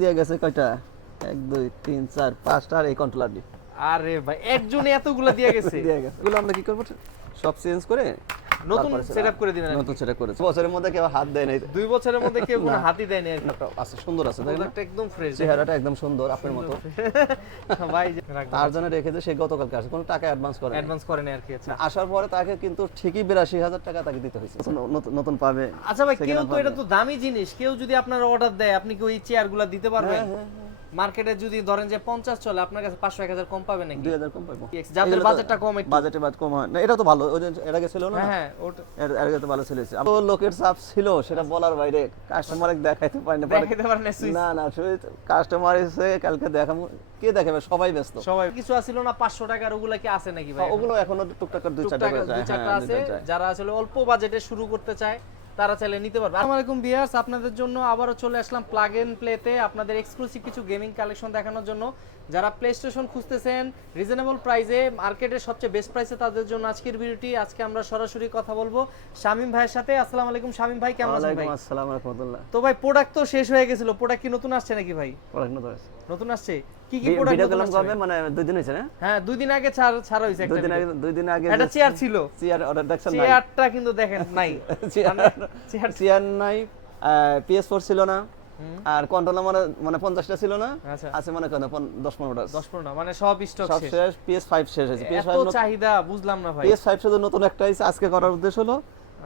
দিয়ে গেছে কয়টা 1 2 3 4 5টা আর এই কন্ট্রোলার দি আরে ভাই একজনে এতগুলা দিয়ে গেছে। দিয়ে গেছে এগুলো আমরা কি করব সব চেঞ্জ করে নতুন সেটআপ করে দিবেন। নতুন সেটআপ করেছে বছরের মধ্যে কেউ হাত দেয় নাই 2 বছরের মধ্যে কেউ কোনো হাতই দেয় না আর কি। আছে সুন্দর আছে দেখেন প্রোডাক্ট একদম ফ্রেশ, চেহারাটা একদম সুন্দর আপনার মতো ভাই তার জন্য রেখেছে সে গতকালকে আসে কোনো টাকা অ্যাডভান্স করে অ্যাডভান্স করেন আর কি। আচ্ছা আসার পরে তাকে কিন্তু ঠিকই ৮২,০০০ টাকা তাকে দিতে হয়েছে নতুন পাবে। আচ্ছা ভাই কেউ তো এটা তো দামি জিনিস, কেউ যদি আপনার অর্ডার দেয় আপনি কি ওই চেয়ারগুলো দিতে পারবেন? মার্কেটে যদি ধরেন যে 50 চলে আপনার কাছে 500-1000 কম পাবেন নাকি? 2000 কম পাবো যাদের বাজেটটা কম, একটু বাজেটে বাদ কম হয় না। এটা তো ভালো ওই যে এর আগে ছিল না। হ্যাঁ ওটা এর আগে তো ভালো চলেছে। তো লোকের চাপ ছিল সেটা বলার বাইরে, কাস্টমারকে দেখাইতে পারি না। দেখাইতে পারেন না সুইচ। না না কাস্টমার এসে কালকে দেখাবো, কে দেখাবে, সবাই ব্যস্ত। সবাই কিছু আছিল না 500 টাকার, ওগুলা কি আছে নাকি ভাই? ওগুলো এখনো টুকটাক 2-4 টাকা যায়। হ্যাঁ আছে, যারা আসলে অল্প বাজেটে শুরু করতে চায় তারা চাইলে নিতে পারবে। আসসালামু আলাইকুম ভিউয়ার্স, আপনাদের জন্য আবারও চলে আসলাম প্লাগ এন্ড প্লেতে আপনাদের এক্সক্লুসিভ কিছু গেমিং কালেকশন দেখানোর জন্য। যারা প্লে স্টেশন খুঁজতেছেন রিজনেবল প্রাইসে, মার্কেটের সবচেয়ে বেস্ট প্রাইসে, তাদের জন্য আজকের ভিডিওটি। আজকে আমরা সরাসরি কথা বলবো শামীম ভাইয়ের সাথে। আসসালামু আলাইকুম শামীম ভাই, কেমন আছেন ভাই? ওয়ালাইকুম আসসালাম ওয়া রাহমাতুল্লাহ। তো ভাই প্রোডাক্ট তো শেষ হয়ে গেছিল, প্রোডাক্ট কি নতুন আসছে নাকি ভাই? প্রোডাক্ট নতুন আছে। নতুন আসছে কি কি প্রোডাক্ট ভিডিও নতুন কলম আসছে? করবে মানে 2 দিন হয়েছে না? হ্যাঁ 2 দিন আগে ছাড়া হইছে একটা। 2 দিন আগে একটা চেয়ার ছিল, চেয়ার অর্ডার দেখছেন না? চেয়ারটা কিন্তু দেখেন নাই। চেয়ার নাই, PS4 ছিল না, আর কন্ট্রোলার মানে 50টা ছিল না, আছে মানে কত 10-15টা। 10-15 না মানে সব স্টক সব শেষ। PS5 শেষ হয়েছে। PS5 এত চাহিদা বুঝলাম না ভাই। PS5 শুধু নতুন একটা আইছে, আজকে করার উদ্দেশ্য হলো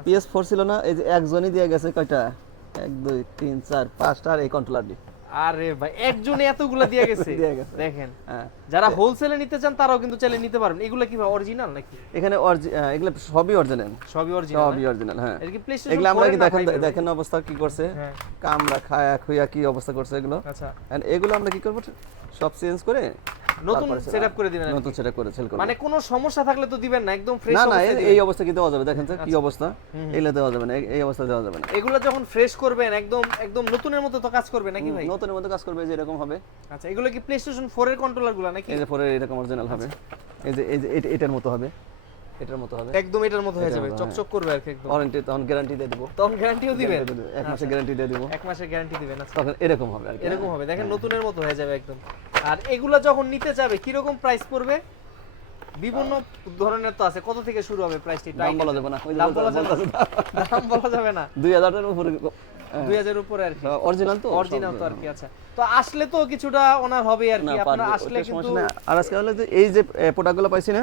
PS4 ছিল না, এই যে একজনই দিয়ে গেছে কয়টা 1 2 3 4 5টা আর এই কন্ট্রোলার দি। আরে ভাই একজনে এতগুলা দিয়ে গেছে। দেখেন হ্যাঁ, যারা হোলসেলে নিতে চান তারাও কিন্তু চাইলে নিতে পারবেন। এগুলা কি ভাই অরিজিনাল নাকি? এখানে এগুলো সবই অরিজিনাল। সবই অরিজিনাল, সবই অরিজিনাল। হ্যাঁ এর কি প্লেস্টেশন এগুলো আমরা কি দেখেন অবস্থা কি করছে, হ্যাঁ কামরা খায়া খুইয়া কি অবস্থা করছে এগুলো। আচ্ছা এন্ড এগুলো আমরা কি করব, সব চেঞ্জ করে নতুন সেটআপ করে দিবেন। নতুন সেটআপ করে সেল করব। মানে কোনো সমস্যা থাকলে তো দিবেন না, একদম ফ্রেশ না না অবস্থায় এই অবস্থা কি দেওয়া যাবে? দেখেন তো কি অবস্থা, এগুলো দেওয়া যাবে না, এই অবস্থা দেওয়া যাবে না। এগুলো যখন ফ্রেশ করবেন একদম একদম নতুনের মতো তো কাজ করবে নাকি ভাই? নতুনের মতো কাজ করবে, যে এরকম হবে। আচ্ছা এগুলো কি প্লেস্টেশন 4 এর কন্ট্রোলারগুলো নাকি? এই যে পরে এরকম অরিজিনাল হবে, এই যে এটার মতো হবে, এটার মতো হবে, একদম এটার মতো হয়ে যাবে, চকচক করবে আর কি একদম। ওয়ারেন্টি তখন গ্যারান্টি দিয়ে দেব। তখন গ্যারান্টিও দিবেন? 1 মাসের গ্যারান্টি দিয়ে দেব। 1 মাসের গ্যারান্টি দিবেন। আচ্ছা তখন এরকম হবে আর কি। এরকম হবে, দেখেন নতুনের মতো হয়ে যাবে একদম। আর এগুলা যখন নিতে যাবে কি রকম প্রাইস পড়বে? বিভিন্ন ধরনের তো আছে, কত থেকে শুরু হবে প্রাইসটি? দাম বলা যাবে না, দাম বলা যাবে না। 2000 টাকার উপরে, 2000 এর উপরে আর কি। অরিজিনাল তো, অরিজিনাল তো আর কি। আচ্ছা তো আসলে তো কিছুটা ওনার হবে আর কি, আপনারা আসলে কিন্তু। আর আজকে হলো যে এই যে প্রোডাক্টগুলো পাইছি না,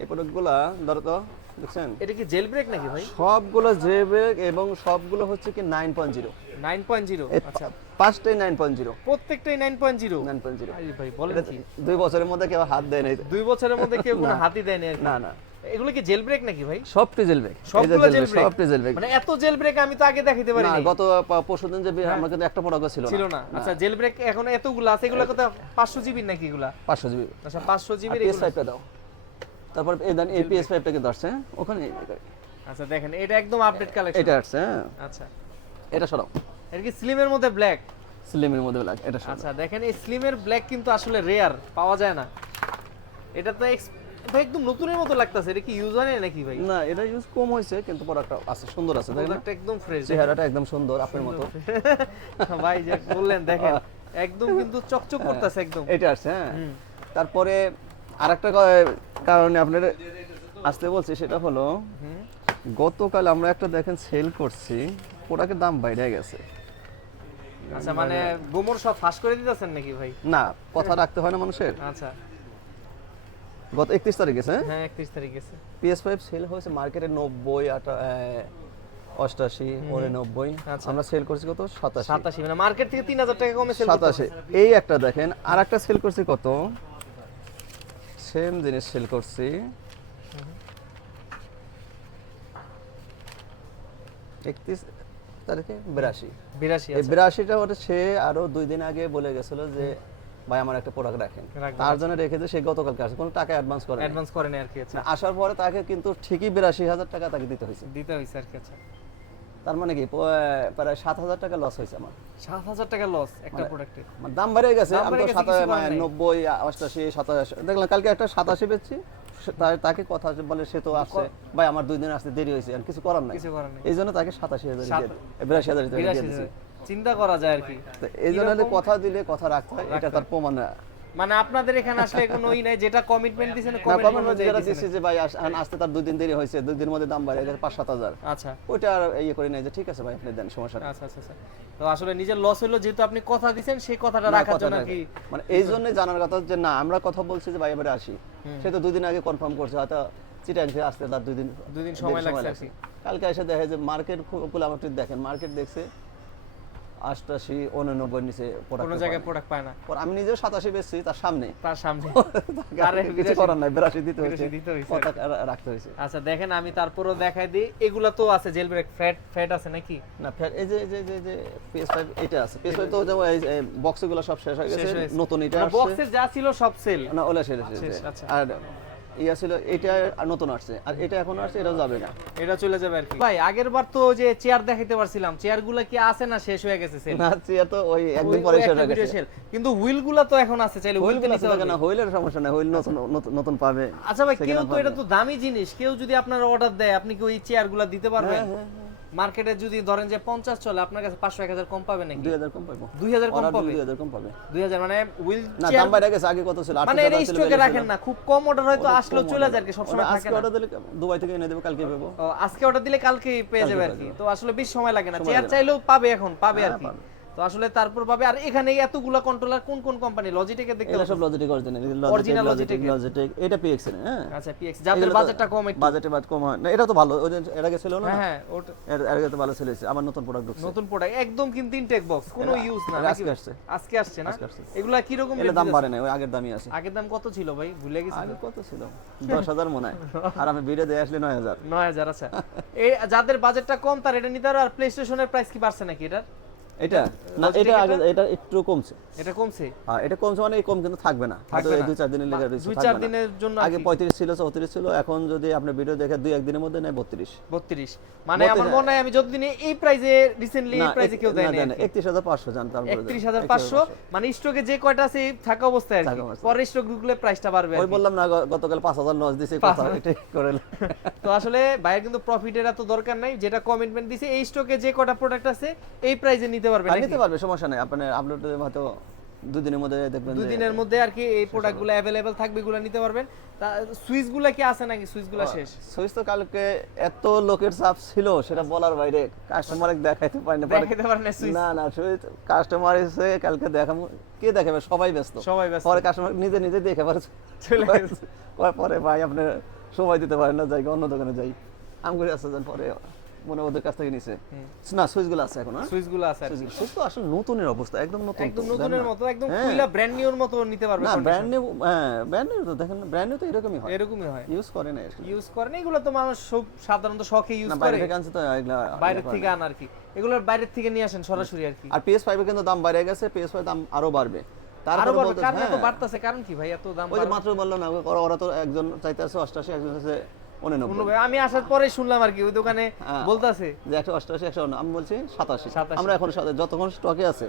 এই প্রোডাক্টগুলো ধরো তো, দেখছেন এটা কি জেল ব্রেক নাকি ভাই? সবগুলো জেব্রেক এবং সবগুলো হচ্ছে কি 9.0। 9.0 আচ্ছা, পাঁচটাই 9.0, প্রত্যেকটাই 9.0। 9.0। আরে ভাই বলেন কি, 2 বছরের মধ্যে কেউ হাত দেয় নাই। 2 বছরের মধ্যে কেউ কোনো হাতই দেয় না আর কি। না না এগুলো কি জেল ব্রেক নাকি ভাই? সবটি জেলব্রেক, সবগুলো জেল ব্রেক, সবটি জেলব্রেক। মানে এত জেল ব্রেক আমি তো আগে দেখাইতে পারি না, না। গত পরশুদিন যে আমরা কিন্তু একটা প্রোডাক্ট ছিল না। আচ্ছা জেল ব্রেক এখন এতগুলো আছে, এগুলো কত 500 জিবি নাকি এগুলা? 500 জিবি। আচ্ছা 500 জিবি এর PS5 টা দাও। তারপর এই দেন এই PS5 টা কিন্তু আসছে ওখানে। আচ্ছা দেখেন এটা একদম আপডেট কালেকশন। এটা আসছে। আচ্ছা এটা সরাও, এর কি স্লিমের মধ্যে ব্ল্যাক? স্লিমের মধ্যে ব্ল্যাক, এটা সরাও। আচ্ছা দেখেন এই স্লিমের ব্ল্যাক কিন্তু আসলে রেয়ার, পাওয়া যায় না। এটা তো ভাই একদম নতুনের মতো লাগতেছে। এটা কি ইউজ হয় না নাকি ভাই? না এটা ইউজ কম হয়েছে, কিন্তু প্রোডাক্টটা আছে, সুন্দর আছে, দেখেন প্রোডাক্ট একদম ফ্রেশ, চেহারাটা একদম সুন্দর আপনার মতো। ভাই যে বললেন দেখেন একদম কিন্তু চকচক করতেছে একদম। এটা আসছে। হ্যাঁ তারপরে আরেকটা কারণে আপনার আসতে বলছি, সেটা হলো গতকাল আমরা একটা দেখেন সেল করছি, প্রোডাক্টের দাম বাইরে গেছে। আচ্ছা মানে গোমর সব ফাঁস করে দিতেছেন নাকি ভাই? না, কথা রাখতে হয় না মানুষের। আচ্ছা গত 31 তারিখ গেছে। হ্যাঁ 31 তারিখ গেছে। PS5 সেল হয়েছে মার্কেটে 90 88 89। আমরা সেল করছি কত 87, মানে মার্কেট থেকে 3000 টাকা কমে সেল করতেছে। 87। এই একটা দেখেন, আরেকটা সেল করছি কত, সেম জিনিস সেল করছি 31 তারিখে 82। 82 এই 82টা ওটা সে আরো 2 দিন আগে বলে গেছিল যে ভাই আমার একটা প্রোডাক্ট রাখেন, তার জন্য রেখেছে। সে গতকালকে আসে, কোনো টাকা অ্যাডভান্স করে অ্যাডভান্স করে না আর কি। আচ্ছা আসার পরে তাকে কিন্তু ঠিকই ৮২,০০০ টাকা তাকে দিতে হয়েছে আর কি। আচ্ছা তার মানে কি প্রায় ৭,০০০ টাকা লস হয়েছে আমার। 7000 টাকা লস একটা প্রোডাক্টে, মানে দাম বেড়ে গেছে। আমি তো 90 88 87 দেখলাম, কালকে একটা 87 বেচছি। তাকে কথা বলে, সে তো আসছে ভাই আমার 2 দিন আসতে দেরি হয়েছে, আর কিছু করার নাই, এই জন্য তাকে ৮৭,০০০ দিয়ে ৮২,০০০ দিয়ে দিয়েছি। চিন্তা করা যায় আর কি। তো এই জন্য কথা দিলে কথা রাখতে হয়, এটা তার প্রমাণ না। মানে আপনাদের এখানে আসলে কোনো ই নাই, যেটা কমিটমেন্ট দিয়েছেন কমেন্ট কমিটমেন্ট যেটা দিচ্ছি যে ভাই আসতে তার 2 দিন দেরি হয়েছে, 2 দিনের মধ্যে দাম বাড়ে গেছে 5-7 হাজার, আচ্ছা ওইটা আর ইয়ে করি নাই যে ঠিক আছে ভাই আপনি দেন, সমস্যা নেই। আচ্ছা আচ্ছা আচ্ছা। তো আসলে নিজের লস হলো, যেহেতু আপনি কথা দিয়েছেন সেই কথাটা না, রাখার কথা জন্য রাখে। কি মানে এই জন্য জানার কথা যে না আমরা কথা বলছি যে ভাই এবারে আসি, সে তো 2 দিন আগে কনফার্ম করছে, হয়তো চিটাং থেকে আসতে তার 2 দিন 2 দিন সময় লাগছে আর কি। কালকে এসে দেখে যে মার্কেট খুলে আমার দেখেন মার্কেট দেখছে 88-89 নিচে প্রোডাক্ট, কোনো জায়গায় প্রোডাক্ট পায় না আমি নিজেও 87 বেচছি তার সামনে, তার সামনে। আরে কিছু করার নাই, 82 দিতে হয়েছে, বিরাশি দিতে হয়েছে। কথা রাখতে হয়েছে। আচ্ছা দেখেন, আমি তারপরও দেখাই দিই, এগুলা তো আছে জেল ব্রেক, ফ্যাট আছে নাকি? না এই যে PS5 এটা আছে, PS5 তো এই বক্সগুলো সব শেষ হয়ে গেছে, নতুন এটা আসছে। বক্সে যা ছিল সব সেল না ওলা শেষ শেষ, হয়েছে। আচ্ছা। আর ইয়া ছিল এটা আর নতুন আসছে, আর এটা এখন আসছে, এটাও যাবে না। এটা চলে যাবে আর কি। ভাই আগের বার তো যে চেয়ার দেখাইতে পারছিলাম, চেয়ারগুলো কি আছে না শেষ হয়ে গেছে সেল? না চেয়ার তো ওই একদিন পরে শেষ হয়ে গেছে। কিন্তু হুইলগুলো তো এখন আছে, চাইলে হুইল হুইলগুলো আছে না, হুইলের সমস্যা নাই, হুইল নতুন পাবে। আচ্ছা ভাই, কেউ Second তো hand এটা পাবে। তো দামি জিনিস, কেউ যদি আপনার অর্ডার দেয় আপনি কি ওই চেয়ারগুলো দিতে পারবেন? হ্যাঁ। মার্কেটে যদি ধরেন যে 50 চলে, আপনার কাছে 500-1000 কম পাবে নাকি? 2000 কম পাবো, 2000 কম পাবে? 2000 কম পাবে। 2000 মানে হুইল না চেয়ার দাম বাইরে গেছে, আগে কত ছিল? মানে 8,000 এই ছিল, স্টকে 42 রাখেন না, খুব কম অর্ডার হয়তো আসলো চলে যায় আর কি, সব সময় থাকে আজকে না। অর্ডার দিলে দুবাই থেকে এনে দেব, কালকে পাবো। ও, আজকে অর্ডার দিলে কালকে পেয়ে যাবে আর কি। তো আসলে বেশি সময় লাগে না, সময় চেয়ার লাগে না। চাইলেও পাবে, এখন পাবে আর হ্যাঁ, কি। পাবে। তো আসলে তারপর পাবে। আর এখানে এতগুলা কন্ট্রোলার কোন কোন কোম্পানি? লজিটেকের দেখতে এগুলো পাচ্ছি। সব লজিটেক অরিজিনাল, Original Logitech এর। লজিটেক, এটা PX এর, হ্যাঁ। আচ্ছা পিএক্স, যাদের বাজেটটা কম একটু। বাজেটে বাদ কম হয় না, এটা তো ভালো, ওই যে এর আগে ছিল না, হ্যাঁ হ্যাঁ, ওটা এর আগে তো ভালো চলেছে, আমার নতুন প্রোডাক্ট ঢুকছে, নতুন প্রোডাক্ট একদম, কিন্তু ইনটেক বক্স, কোনো ইউজ না এটা নাকি? আজকে আসছে। আজকে আসছে না? আজকে আসছে। এগুলা কি রকম এর দাম বাড়ে না, ওই আগের দামই আছে। আগের দাম কত ছিল ভাই, ভুলে গেছি। আগে কত ছিল? 10,000 মনে হয়, আর আমি ভিডিও দিয়ে আসলে 9,000। 9000। আচ্ছা, এই যাদের বাজেটটা কম তার এটা নিতে পারো। আর প্লে স্টেশনের প্রাইস কি বাড়ছে নাকি এটার? এটা না, Logitech এটা আগে এটা একটু কমছে। এটা কমছে? হ্যাঁ এটা কমছে, মানে এই কম কিন্তু থাকবে না, হয়তো থাকবে এই না। 2-4 দিনের লেগে রয়েছে, 2-4 দিনের জন্য আগে 35 ছিল, 34 ছিল, এখন যদি আপনি ভিডিও দেখে 2-1 দিনের মধ্যে নেয় 32। 32 মানে আমার মনে হয় আমি যতদিন এই প্রাইসে রিসেন্টলি এই প্রাইসে কেউ দেয় না। 31,500 জান, তারপরে 31,500 মানে স্টকে যে কয়টা আছে এই থাকা অবস্থায় আর কি। থাকা অবস্থায়। পরে স্টক ঢুকলে প্রাইসটা বাড়বে আর ওই কি। বললাম না গতকাল 5,000 লস দিছে, কথা এটাই করে। তো আসলে ভাইয়ের কিন্তু প্রফিটের এত দরকার নাই, যেটা কমিটমেন্ট দিছে এই স্টকে যে কয়টা প্রোডাক্ট আছে এই প্রাইসে নিতে পারবে আর নাকি? নিতে পারবে, সমস্যা নাই, আপনি আপলোড হয়তো 2 দিনের মধ্যে দেখবেন 2 যে দিনের মধ্যে আর কি এই প্রোডাক্টগুলো अवेलेबल থাকবে, এগুলো নিতে পারবেন। তা সুইচগুলো কি আছে নাকি? সুইচগুলো শেষ? সুইচ তো কালকে এত লোকের চাপ ছিল সেটা বলার বাইরে, কাস্টমারকে দেখাইতে পারিনি। দেখাইতে পারেন না সুইচ? না না, সুইচ কাস্টমার এসে কালকে দেখাবো, কে দেখাবে? সবাই ব্যস্ত, সবাই ব্যস্ত। পরে কাস্টমার নিজে নিজে দেখে পারে চলে গেছে। পরে ভাই আপনি সময় দিতে পারেন না, যাই অন্য দোকানে যাই, আমি করে আসতে যান, পরে মনে ওদের কাছ থেকে নিছে। না সুইচগুলো আছে এখন, হ্যাঁ সুইচগুলো আছে আর কি। সুইচ তো আসলে নতুনের অবস্থা, একদম নতুন, একদম তো, নতুনের জানেন না? মতো, একদম হ্যাঁ। খুইলা ব্র্যান্ড নিউর মতো নিতে পারবে। না condition। ব্র্যান্ড নিউ, হ্যাঁ ব্র্যান্ড নিউ তো দেখেন, ব্র্যান্ড নিউ তো এরকমই হয়, এরকমই হয়। ইউজ করে না আসলে। ইউজ করে না, এগুলো তো মানুষ সব সাধারণত শখে ইউজ না করে। বাইরে থেকে আনছে তো এগুলা, বাইরের থেকে আন আর কি, এগুলোর বাইরের থেকে নিয়ে আসেন সরাসরি আর কি। আর PS5 এর কিন্তু দাম বাইরে গেছে, PS5 দাম আরো বাড়বে। আরো তারপরে বাড়বে, বলতে কারণ এত হ্যাঁ, বাড়তাছে কারণ কি ভাই এত দাম ওই যে বাড়ার? মাত্র বললাম না, ওরা তো একজন চাইতেছে 88, একজন চাইছে 89, আমি আসার পরে শুনলাম আর কি ওই দোকানে হ্যাঁ। বলতাছে যে 188, 189, আমি বলছি 87। 87 আমরা এখন যতক্ষণ স্টকে আছে,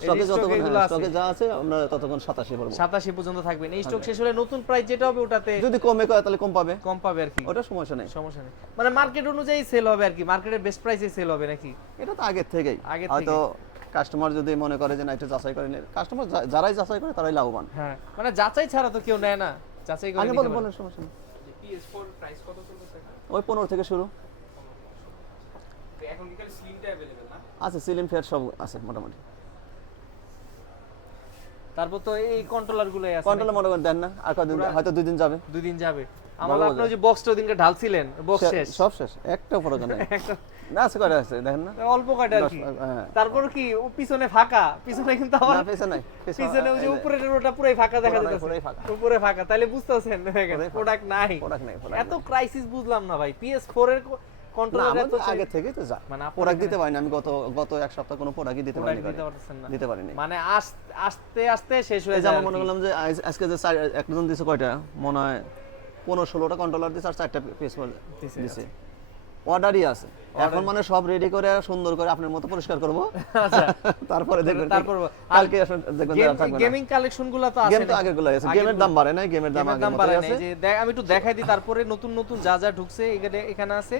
স্টকে stock যতক্ষণ এগুলো আছে। স্টকে যা আছে আমরা ততক্ষণ 87 পড়বো। 87 পর্যন্ত থাকবেন। এই স্টক শেষ হলে নতুন প্রাইস যেটা হবে ওটাতে যদি কমে কয় তাহলে কম পাবে, কম পাবে আর কি। ওটা সমস্যা নেই। সমস্যা নেই, মানে মার্কেট অনুযায়ী সেল হবে আর কি, মার্কেটের বেস্ট প্রাইসে সেল হবে নাকি? এটা তো আগের থেকেই, আগের হয়তো কাস্টমার যদি মনে করে যে না একটু যাচাই করে নিলে, কাস্টমার যারাই যাচাই করে তারাই লাভবান। হ্যাঁ, মানে যাচাই ছাড়া তো কেউ নেয় না, যাচাই করে আগে নিতে বলেন পারে। বলেন, সমস্যা নেই। PS4 প্রাইস কত চলতেছে এখন? ওই 15 থেকে শুরু এখন কি খালি স্লিমটা अवेलेबल না? আছে, সিলিং ফেয়ার সব আছে মোটামুটি। তারপর তো এই কন্ট্রোলার গুলোই আছে। কন্ট্রোলে মনে করেন দেন না, আর কদিন হয়তো 2 দিন যাবে, 2 দিন যাবে। আমার ভালো আপনি ওই যে বক্সটা ওদিনকে ঢালছিলেন, বক্স শেষ। সব শেষ, একটা পড়া নাই। একটা না আছে কয়টা আছে দেখেন না, অল্প কয়টা আর কি। হ্যাঁ। তারপর কি ও পিছনে ফাঁকা, পিছনে কিন্তু আবার না পেছে নাই, পিছনে ওই যে উপরের রোটা পুরাই ফাঁকা দেখা পুরো নাই, যাচ্ছে, পুরাই ফাঁকা। উপরে ফাঁকা, তাহলে বুঝতেছেন প্রোডাক্ট নাই। প্রোডাক্ট নাই, এত ক্রাইসিস বুঝলাম না ভাই, PS4 এর না কন্ট্রোলার এত আমাদের আগে থেকে তো যা মানে আপনার প্রোডাক্ট দিতে পারিনি আমি, গত এক সপ্তাহ কোনো প্রোডাক্টই দিতে পারিনি, দিতে পারতেছেন না, দিতে পারিনি। মানে আস্তে আস্তে শেষ হয়ে এই যে যায়। আমার মনে করলাম যে আজকে যে একজন দিছে কয়টা, মনে হয় 15-16টা কন্ট্রোলার দিছে আর 4টা পিস দিছে, অর্ডারই আছে এখন, মানে সব রেডি করে সুন্দর করে আপনার মতো পরিষ্কার করব, আচ্ছা তারপরে দেখবেন, তারপর কালকে আসলে দেখবেন যারা থাকবে না। গেমিং কালেকশন গুলো তো আছে, গেম তো আগের গুলো আছে, গেমের দাম বাড়ে নাই, গেমের দাম আগের দাম মতোই বাড়ায় আছে। নাই। যে আমি একটু দেখাই দিই, তারপরে নতুন নতুন যা যা ঢুকছে এখানে আছে।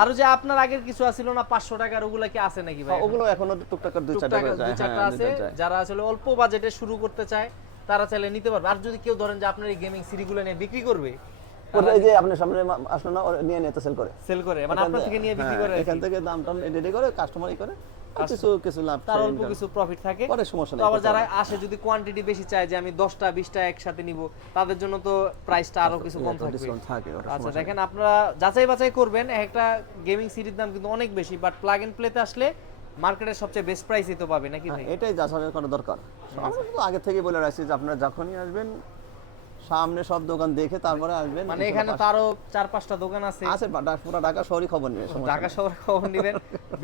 আর যে আপনার আগের কিছু আছিল না 500 টাকার, ওগুলা কি আছে নাকি ভাই? ওগুলো এখনো টুকটাক করে দুই চারটা টুকটাক করে যায়, দুই চারটা হ্যাঁ, আছে, নিতে যায়। যারা আসলে অল্প বাজেটে শুরু করতে চায় তারা চাইলে নিতে পারবে। আর যদি কেউ ধরেন যে আপনার এই গেমিং সিরিগুলো নিয়ে বিক্রি করবে, ওটা এই যে আপনার সামনে আসলো না, ওরা নিয়ে সেল করে, সেল করে, মানে আপনার থেকে নিয়ে বিক্রি করে, হ্যাঁ, এখান থেকে দাম টাম রেডি করে কাস্টমারই করে, আর কিছু লাভ তার অল্প কিছু প্রফিট থাকে। পরে সমস্যা তো নেই। আবার যারা আসে যদি কোয়ান্টিটি বেশি চায় যে আমি 10টা 20টা একসাথে নিব, তাদের জন্য তো প্রাইসটা আরো কিছু কম থাকবে। ডিসকাউন্ট থাকে, ওটা আচ্ছা সমস্যা দেখেন, আপনারা যাচাই বাছাই করবেন। একটা গেমিং সিরিজ দাম কিন্তু অনেক বেশি, বাট প্লাগ এন্ড প্লেতে আসলে মার্কেটের সবচেয়ে বেস্ট প্রাইসই তো পাবে নাকি ভাই? এটাই যাচাই করা দরকার। আমরা তো আগে থেকে বলে রাখছি যে আপনারা যখনই আসবেন সামনে সব দোকান দেখে তারপরে আসবেন। মানে এখানে তো আরো 4-5টা দোকান আছে, আছে পুরো ঢাকা শহরই খবর নিয়ে, ঢাকা শহরে খবর নেবেন।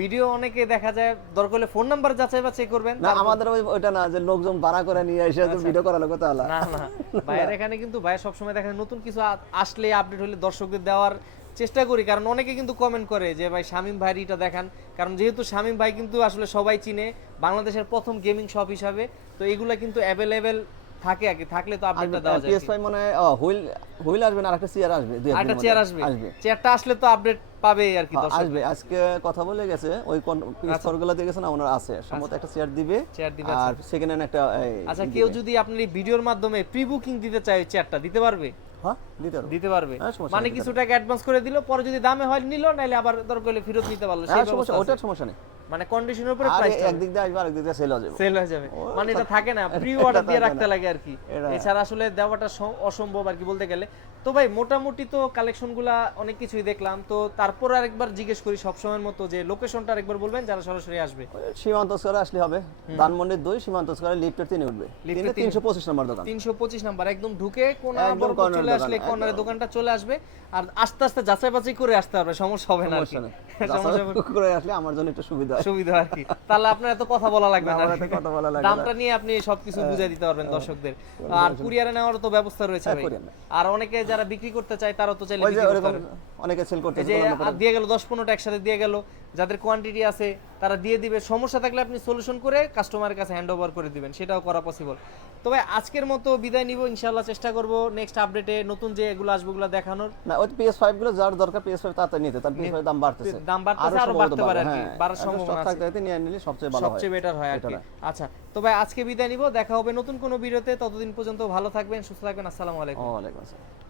ভিডিও অনেকে দেখা যায়, দরকার হলে ফোন নাম্বার যাচাই বাছাই করবেন। না আমাদের ওইটা না যে লোকজন ভাড়া করে নিয়ে এসে ভিডিও করা লাগবে তাহলে না না, ভাইয়ের এখানে কিন্তু ভাই সবসময় দেখেন নতুন কিছু আসলে আপডেট হলে দর্শকদের দেওয়ার চেষ্টা করি, কারণ অনেকে কিন্তু কমেন্ট করে যে ভাই শামীম ভাইয়ের এটা দেখান, কারণ যেহেতু শামীম ভাই কিন্তু আসলে সবাই চিনে বাংলাদেশের প্রথম গেমিং শপ হিসাবে, তো এগুলা কিন্তু অ্যাভেলেবেল থাকে আর কি, থাকলে তো আপডেটটা দেওয়া যায়। PS5 মনে হয় হুইল আসবে না, আরেকটা চেয়ার আসবে, দুই আরেকটা চেয়ার আসবে, চেয়ারটা আসলে তো আপডেট পাবে আর কি দর্শক। আসবে, আজকে কথা বলে গেছে ওই PS4 গুলো দিয়ে গেছে না, ওনার আছে সম্ভবত একটা চেয়ার দিবে, আর সেকেন্ড হ্যান্ড একটা আচ্ছা কেউ যদি আপনার এই ভিডিওর মাধ্যমে প্রি বুকিং দিতে চায় ওই চেয়ারটা দিতে পারবে? হ্যাঁ দিতে পারবে, হ্যাঁ, সমস্যা মানে নেই, কিছু টাকা অ্যাডভান্স করে দিল, পরে যদি দামে হয় নিল, নাইলে আবার দরকার হলে ফেরত নিতে পারলো, সেই ব্যবস্থা আছে। ওটার সমস্যা নেই, মানে কন্ডিশনের উপরে আর প্রাইস একদিক দিয়ে আসবে আরেক দিক দিয়ে সেল হয়ে যাবে, সেল হয়ে যাবে, মানে এটা থাকে না প্রি অর্ডার দিয়ে রাখতে লাগে আর কি, এছাড়া আসলে দেওয়াটা অসম্ভব আর কি বলতে গেলে। তো ভাই মোটামুটি তো কালেকশনগুলা অনেক কিছুই দেখলাম, তো তারপর আরেকবার জিজ্ঞেস করি সবসময়ের মতো যে লোকেশনটা আরেকবার বলবেন যারা সরাসরি আসবে। সীমান্ত স্কয়ারে আসলে হবে, ধানমন্ডির 2 সীমান্ত স্কয়ারে লিফটের 3 উঠবে, 325 নম্বর দোকান, 325 নাম্বার একদম ঢুকে কোনা একদম বরাবর corner চলে দোকান, আসলে কর্নারের দোকানটা চলে আসবে, আর আস্তে আস্তে যাচাই বাছাই করে আসতে হবে, সমস্যা হবে না আর কি। সমস্যা নেই, সমস্যা হবে যাচাই করে আসলে আমার জন্য একটু সুবিধা হয়, সুবিধা আর কি, তাহলে আপনার এত কথা বলা লাগবে না, আমার এত কথা বলা লাগবে না। দামটা নিয়ে আপনি সবকিছু বুঝিয়ে দিতে পারবেন দর্শকদের। আর কুরিয়ারে নেওয়ার তো ব্যবস্থা রয়েছে ভাই, কুরিয়ার নেয়। আর অনেকে যারা বিক্রি করতে চায় তারা তো চাইলে ওই যে বিক্রি করতে ওরকম পারে। অনেকে সেল করতে এই যে আর দিয়ে গেল 10-15টা একসাথে দিয়ে গেল, যাদের কোয়ান্টিটি আছে তারা দিয়ে দিবে, সমস্যা থাকলে আপনি সলিউশন করে কাস্টমারের কাছে হ্যান্ড ওভার করে দিবেন, সেটাও করা পসিবল। তবে আজকের মতো বিদায় নিব, ইনশাআল্লাহ চেষ্টা করব নেক্সট আপডেটে নতুন যে এগুলো আসবে ওগুলো দেখানোর। না ওই PS5 গুলো যার দরকার PS5 তাড়াতাড়ি নিতে, তার PS5 দাম বাড়তেছে, দাম বাড়তেছে, আরো বাড়তে পারে আর কি, বাড়ার সম্ভাবনা আছে, থাকতে নিয়ে নিলে সবচেয়ে ভালো হয়, সবচেয়ে বেটার হয় আর কি। আচ্ছা তো ভাই আজকে বিদায় নিব, দেখা হবে নতুন কোনো ভিডিওতে, ততদিন পর্যন্ত ভালো থাকবেন, সুস্থ থাকবেন, আসসালামু আলাইকুম। ওয়ালাইকুম আসসালাম।